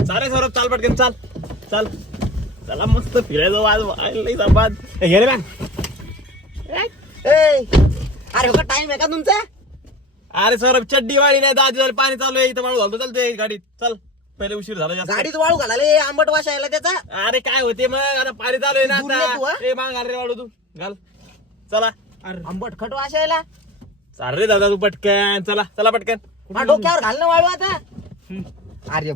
चाल रे सौरभ, चाल पटकन, चाल चाल. चला मस्त फिरायचं आज बाद. घे रे बॅग. अरे हो का टाइम आहे का तुमचा? अरे सौरभ चड्डी वाळी नाही, 10 दिवस पाणी चालू आहे इथं, वाळू घालतो चालतोय गाडीत. चल पहिले उशीर झाला जास्त. गाडीत वाळू घालाले आंबट वास यायला त्याचा. अरे काय होते मग, आता पाणी चालू आहे ना दूर नाही तू, हा? आता. ए माग घाल रे वाळू, तू घाल. चला आंबट खट वास यायला. चाल रे दादा तू पटकन, चला चला पटकन. हा डोक्यावर घाल ना वाळू आता. अरे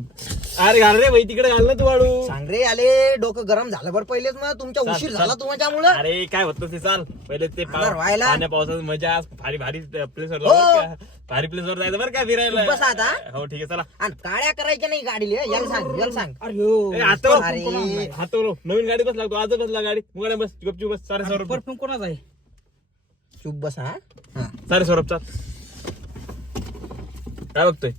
अरे घाल रे भाई, तिकडे घाल ना तू वाळू. सांग रे आले, डोकं गरम झालं बरं पहिलेच. मग तुमच्या चाल, उशीर चाल. झाला तुमच्यामुळं. अरे काय होत ते, चाल पहिले ते अंधार व्हायला. पाण्या पावसाची मजा. भारी भारी प्लेसवर हो. भारी प्लेसवर जायचं बरं काय फिरायला. तू बस आता. हो ठीक आहे चला. आणि काळ्या करायच्या नाही गाडीले, याला सांग याला सांग. ए, हातो अरे. हातो नवीन गाडी बस लागतो, आज बसला गाडी. मुगाड्या बस, गपचूप बस. सारे सौरभ, परफ्यूम कोणाचा आहे? चुप बस. हा सारे सौरभ चाल. काय बघतोय?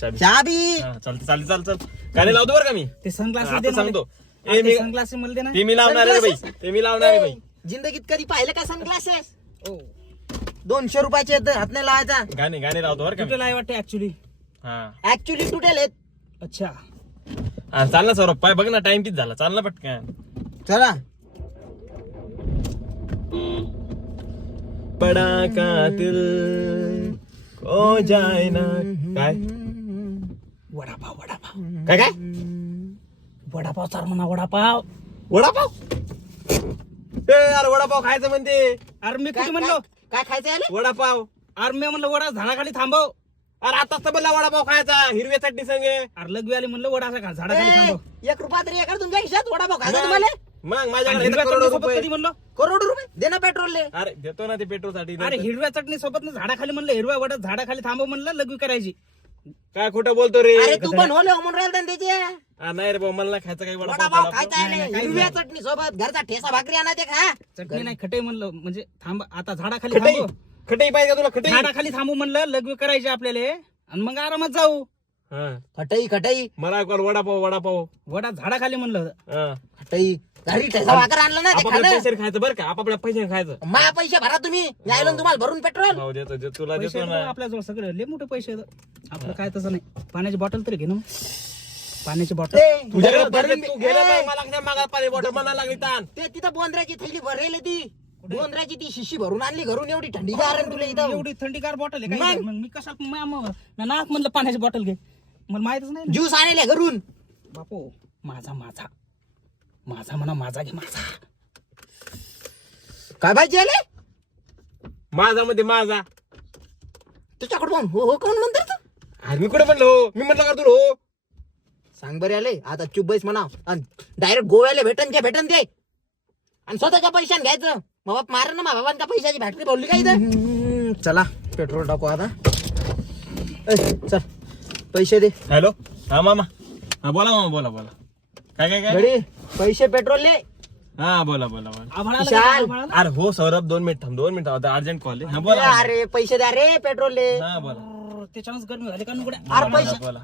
चाबी. चाबी. हा, चालते चालते चाल चल. गाडी लावतो बरं का मी. ते सनग्लासेस आता दे ना सांगतो. मला. ए, मी सनग्लासेस मला दे ना. ते मी लावणार आहे रे भाई, ते मी लावणार आहे भाई. जिंदगीत कधी पाहिलं का सनग्लासेस? ओ, 200 रुपयाचे आहेत, हात नाही लावायचा. गाणे गाणे लावतो बरं का मी. तुटेल आहे वाटते ऍक्च्युली. हा ऍक्च्युली तुटेल आहेत. अच्छा, हा, चाल ना सौरभ, पाय बघ ना, टाइम किती झाला. चाल ना पटकन. चला. बडा कातिल हो जाए ना. काय वडापाव वडापाव काय काय वडापाव चार म्हणा, वडापाव. वडापाव. ए यार वडापाव खायचं म्हणते. अरे मी काय कुठे म्हणलो? काय खायचं आले? वडापाव. अरे मी म्हणलं वडा झाडाखाली थांबव. अरे आताच तर बोलला वडापाव खायचा, हिरव्या चटणी संगे. अरे लगवी आली म्हणलं वडा असा झाडाखाली थांबव. 1 रुपया तरी एका तुमच्या खिशात वडापाव खायचा तुम्हाला? मग माझ्याकडे आणि येतं हिरव्या करोडो चटणी सोबत रुपये. कधी म्हणलो? करोड रुपये दे ना पेट्रोलले. अरे देतो ना ते पेट्रोल साठी. अरे हिरव्या चटणी सोबत ना झाडाखाली म्हणलं, हिरव्या वडा झाडाखाली थांबव म्हणलं, लगवी करायची. काय खोटं बोलतो रे. अरे तू पण होले म्हणून राहिला ना त्याचे. नाही रे भाऊ, मला नाही खायचं काही वडापाव वडापाव. खायचा नाही, आहे नाही, हिरव्या चटणी सोबत घरचा ठेसा भाकरी आणा ते खा. चटणी नाही खटे म्हणलं, म्हणजे थांब आता झाडाखाली खटई थांबव. खटई पाहिजे का तुला खटई? झाडाखाली थांबू म्हणलं, लगवी करायची आपल्याला आणि मग आरामात जाऊ. हा. खटई खटई मला कॉल वडापाव वडापाव. वडा झाडाखाली म्हणलं. हा. खटई घरी ठेसा भाकर आणलं ना ते आपापल्या खाणं. पैशाने खायचं बरं का, आपापल्या पैशाने खायचं. माझ्या पैसे भरा तुम्ही, यायला ना तुम्हाला भरून पेट्रोल. हो देतो देतो, तुला पैसे देतो ना. आपल्याजवळ सगळे लय मोठे पैसे आहेत. आपलं काय तसं नाही. पाण्याची बॉटल तरी घे ना मग. पाण्याची बॉटल. ए, तुझ्याकडे भरून- तू गेला ए, मला काय मागा पाणी बॉटल मला लागली ताण. ते तिथं बोंद्राची थैली भरेल ती. बोंद्राची ती शिशी भरून आणली घरून, एवढी थंडी गार तुला इथं. एवढी थंडीगार बॉटल आहे मग? काय? मग मी कशा नाक म्हणलं पाण्याची बॉटल घे, मला माहितच नाही ना. ज्यूस आणले घरून. बापू माझा माझा माझा म्हणा, माझा घे माझा. काय पाहिजे आले माझा मध्ये माझा. तुझ्याकडे कोण हो हो कोण म्हणतात तू? अरे मी कुठे म्हणलो हो? मी म्हटलं का तुला हो? सांग बरे आले आता चुप बैस म्हणा. डायरेक्ट गोव्याला भेटन ते आणि स्वतःच्या पैशाने घ्यायचं. मग बाप मार ना, बाबांच्या पैशाची फॅक्टरी बोलली का इथं? चला पेट्रोल टाकू आता. चल पैसे दे. हॅलो हा मामा. हा बोला मामा, बोला बोला. काय काय काय. घडी पैसे पेट्रोलले. हा बोला बोला बोला. आभाळाला विशाल. आभाळाला? अरे हो सौरभ, 2 मिनिट थांब, 2 मिनिट आता अर्जंट कॉल आहे. हा बोला मामा. अरे पैसे द्या रे पेट्रोलले. हा बोला. अरे, त्याच्यानंच गरमी झाली का नुकड्या. अरे पैसे. बोला.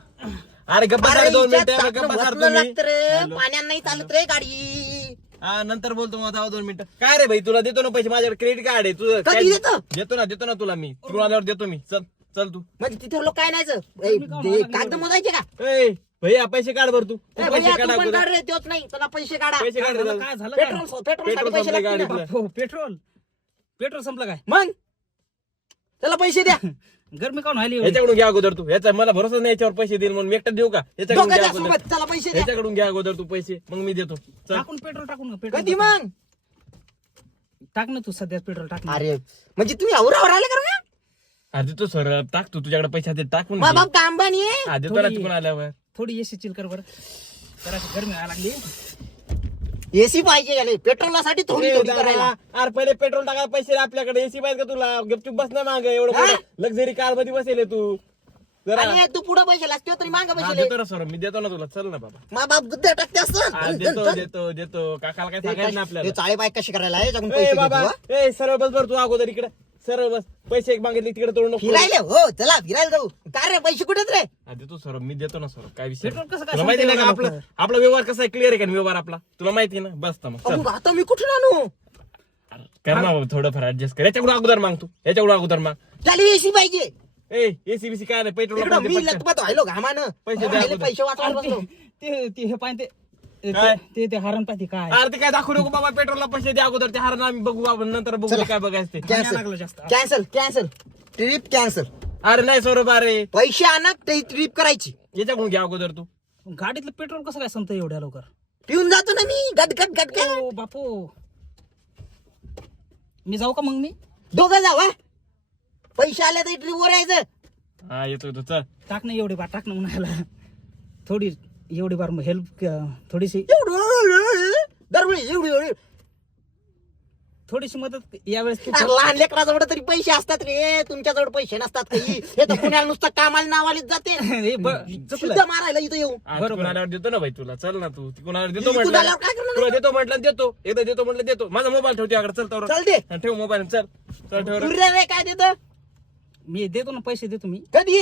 अरे गप्पा अरे 2 हिच्यात मिनिटं टाकणं गप्पा वतनं करतो मी. लागतं रे, हॅलो. पाण्यानं नाही चालत रे गाडी. हा नंतर बोलतो मग, जाऊ 2 मिनिटं. काय रे भाई, तुला देतो ना पैसे, माझ्याकडे क्रेडिट कार्ड आहे तुझं. कधी काय- देतो? देतो ना तुला मी. तू आल्यावर देतो मी. चल चल तू. म्हणजे तिथे लोक काय नाही कागद मोजायचे का? ए भैया पैसे काढ बर तू. ए, पैसे भैया, तू काढा पण अगोदर. काढ रे, त्योच नाही तुला पैसे काढा. पैसे काढ रे. काय झालं काय? पेट्रोल पेट्रोल साठी पैसे संपलं लागतील ना. गाडीतलं. हो, पेट्रोल संपलं काय? मग त्याला पैसे द्या. गरमी काऊन व्हायली एवढी? याच्याकडून घ्या अगोदर तू. याचा मला भरोसा नाही याच्यावर पैसे देईल म्हणून, मी एकटा देऊ का? याच्याकडून घ्या दोघांच्या अगोदर. सोबत त्याला पैसे द्या. याच्याकडून घ्या अगोदर तू पैसे, मग मी देतो. चल. टाकून पेट्रोल टाकून पेट्रोल कधी मग? टाक ना तू सध्या पेट्रोल टाक ना. अरे म्हणजे तुम्ही औरावर आले का ना? हा देतो सर, टाक तू तुझ्याकडे पैसे आहेत ते टाकून मा घे. बाप का अंबानी आहे? हा देतो ना थोडी- तिकडून आल्यावर. थोडी एसी चिल कर बरं. जराशी गरमी व्हायला लागली. एसी पाहिजे याले पेट्रोलासाठी थोडी ए, थोडी दादा, करायला. अरे पहिले पेट्रोल टाकायला पैसे आपल्याकडे. एसी पाहिजे का तुला? गपचूप बस ना माग, एवढं हा? लक्झरी कार मध्ये बसेल तू जरा. आणि तू पुढे पैसे लागते तरी मागा हा, पैसे देतो ना सर, मी देतो ना तुला. चल ना बाबा. मा बाप गुद्द्या टाकते हा, असं. देतो देतो देतो. काकाला काय सांगायचं ना आपल्याला. चाळे बाय कशी करायला आहे त्याच्याकडून ए पैसे बाबा, घेतो, ए सरळ बस बर तू अगोदर इकडे. सरळ बस. पैसे एक मागितले तिकडे तोडू नको. फिरायले हो चला फिरायला जाऊ. काय रे पैसे कुठेच रे? हा, देतो सर, मी देतो ना सर. काय विषय पेट्रोल कसं काय तुला माहिती नाही का सांगते आपलं आपला व्यवहार कसा आहे? क्लिअर आहे का व्यवहार आपला? तुला माहिती आहे ना? बस तर मग चल. अहो, आता मी कुठून आणू? कर ना बाबा, थोडंफार ऍडजस्ट कर. याच्याकडून अगोदर माग तू. याच्याकडून अगोदर माग. त्याला एसी पाहिजे. एसीबीसी काय नाही पेट्रोल इकडं मी लटपत व्हायलो घामानं पैसे द्या राहिले अगोदर. पैसे वाचवायला बसलो ते हे पाहिजे काय? ते हरण पाहिजे काय अरे ते काय दाखवू नको बाबा पेट्रोलला पैसे द्या अगोदर ते हारण आम्ही बघू आपण नंतर बघू चला. काय बघायचं ते कॅन्सल लागलं जास्त. कॅन्सल कॅन्सल ट्रिप कॅन्सल अरे नाही सौरभ अरे पैसे आणा ट्रिप करायची याच्याकडून घ्या अगोदर तू गाडीतलं पेट्रोल कसं काय संपतं एवढ्या लवकर पिऊन जातो ना मी गटगट गटगट ओ बापू मी जाऊ का मग मी दोघं जाऊ हा पैसे आले तर ट्रिप वर यायचं हा येतो येतो चल टाक ना एवढी बार टाक ना म्हणायला थोडी एवढी बार हेल्प थोडीशी दरवेळी थोडीशी मदत यावेळेस तू अरे लहान लेकराजवळ तरी पैसे असतात रे तुमच्याजवळ पैसे नसतात काही हे तर पुण्याला नुसतं कामाला नावालीच जाते हे चुकलं सुद्धा मारायला इथं येऊ बरोबर आल्यावर देतो ना भाई तुला चल ना तू तिकडून आल्यावर देतो इकडून म्हटलं आल्यावर काय करणार? तुला देतो म्हटलं देतो एकदा देतो म्हटलं देतो माझा मोबाईल ठेवते अगर चल तर चल दे ठेव मोबाईल चल चल ठेव रे. उरले रे काय देत मी देतो ना पैसे देतो मी कधी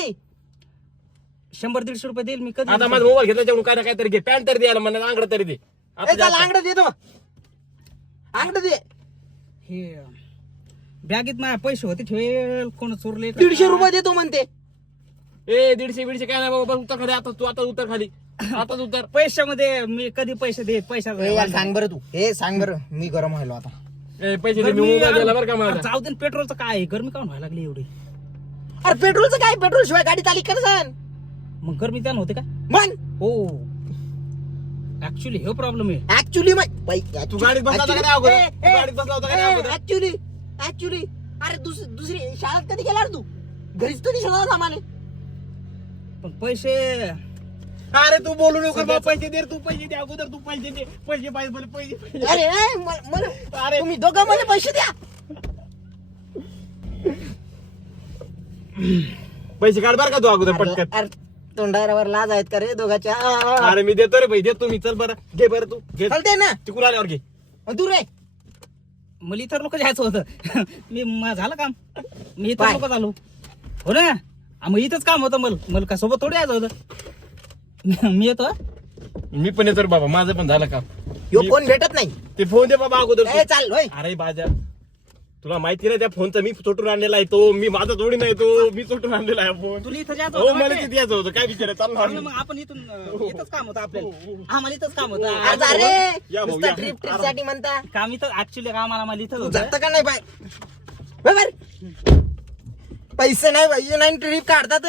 100-150 रुपये देईल मी कधी आता माझा मोबाईल घेतला त्याकडून काय ना काहीतरी घे पॅन्ट तरी द्यायला म्हणा अंगड तरी दे आता चल जा. अंगड देतो अंगड दे हे बॅगेत माझ्या पैसे होते ठेवेल कोण चोरले का? 150 रुपये देतो म्हणते ए 150 काय नाही बाबा उतर खाली आता तू आता उतर खाली आताच उतर पैशामध्ये मी कधी पैसे देत पैसा ए, यार सांग बरं तू हे सांग बरं मी गरम व्हायलो आता ए, पैसे दे मी मोबाईल दिला बरं का माझा जाऊ दे पेट्रोलचं काय आहे? गरमी काऊन व्हायला लागली एवढी अरे पेट्रोलचं काय पेट्रोल शिवाय गाडी चाली कर सांग मग गरमी त्यानं होते का मग हो ऍक्च्युली हे प्रॉब्लेम आहे ऍक्च्युली तू गाडीत बसला होता का नाही अगोदर? तू गाडीत बसला होता का नाही अगोदर? ऍक्च्युली अरे दुसरी शाळेत कधी गेला रे तू घरीच तर दिसला आम्हाला पण पैसे अरे तू बोलू नको बाबा पैसे दे रे, तू पैसे दे अगोदर तू पैसे दे पैसे पाहिजे बोले पैसे पाहिजे. अरे अरे तुम्ही दोघं मला पैसे द्या पैसे काढ बरं का तू अगोदर पटकन अरे तोंडावर लाज आहेत का रे दोघाच्या अरे मी देतो रे भाई देतो मी चल बरं घे बरं तू घे चालते ना तिकडून आल्यावर घे दूर रे मला इतर लोक जायचं होतं झालं काम मी इतर बाय. लोक झालो हो ना मग इथंच काम होतं मला का सोबत थोडं यायचं होतं मी येतो हा. मी पण येतो रे बाबा माझं पण झालं का यो फोन भेटत नाही ते फोन दे बाबा अगोदर ए चाल होय अरे बाजा तुला माहिती नाही त्या फोनचा मी चोटून आणलेला आहे तो मी माझा थोडी नाही तो मी चोटून आणलेला आहे फोन तुला इथं जायचं हो होतं मला वाटतंय? तिथे यायचं होतं काय विचार चालू हो ना, मग आपण इथून इथंच काम होतं आपल्याला आम्हाला इथंच काम होतं अरे या भाऊ, नुसतं या. ट्रिप साठी म्हणता काम इथं ऍक्च्युली आम्हाला मला इथंच तू होतं जगता का नाही बाय पैसे नाही भाई नाही ट्रिप काढतात